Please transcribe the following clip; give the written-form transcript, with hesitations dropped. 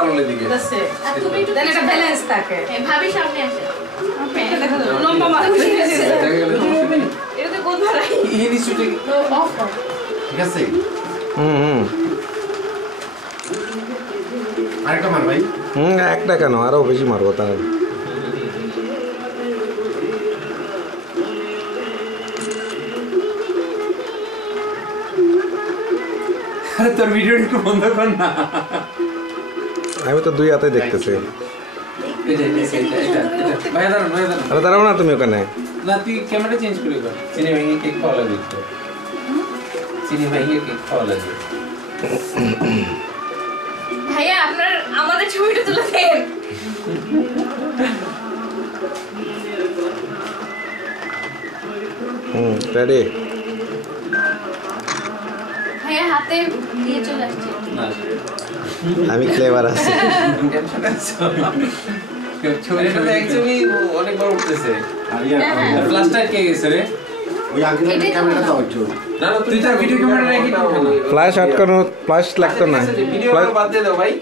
তাললে দিকে তুমি একটু দেন একটা ব্যালেন্স থাকে ভাবি সামনে আসে লম্বা মানুষ এটা তো গোল ধরাই এই নিচুতে অফ ঠিক আছে আরেকটা মার ভাই একটা কেন আরো বেশি মারবো তাহলে তোর ভিডিও একটু বন্ধ কর না আমি তো দুই হাতে দেখতেছি আরে দাঁড়াও না তুমি ওখানে না তুই ক্যামেরা চেঞ্জ করে কর চিনি ভেঙে কেক খাওয়া লাগবে তো চিনি ভেঙে কেক খাওয়া লাগবে ভাইয়া আপনার আমাদের ছবিটা তুলে দেন রেডি ভাইয়া হাতে দিয়ে চলে আসছে আমি ক্লেভার আছি ছবিটা তো অ্যাকচুয়ালি অনেক বড় উঠতেছে ফ্ল্যাশটা কে গেছে রে ওই আগে ক্যামেরাটা দাও একটু না না তুই তো ভিডিও ক্যামেরা রেখে ফ্ল্যাশ আটকানো ফ্ল্যাশ লাগতো না ভিডিও বাদ দিয়ে দাও ভাই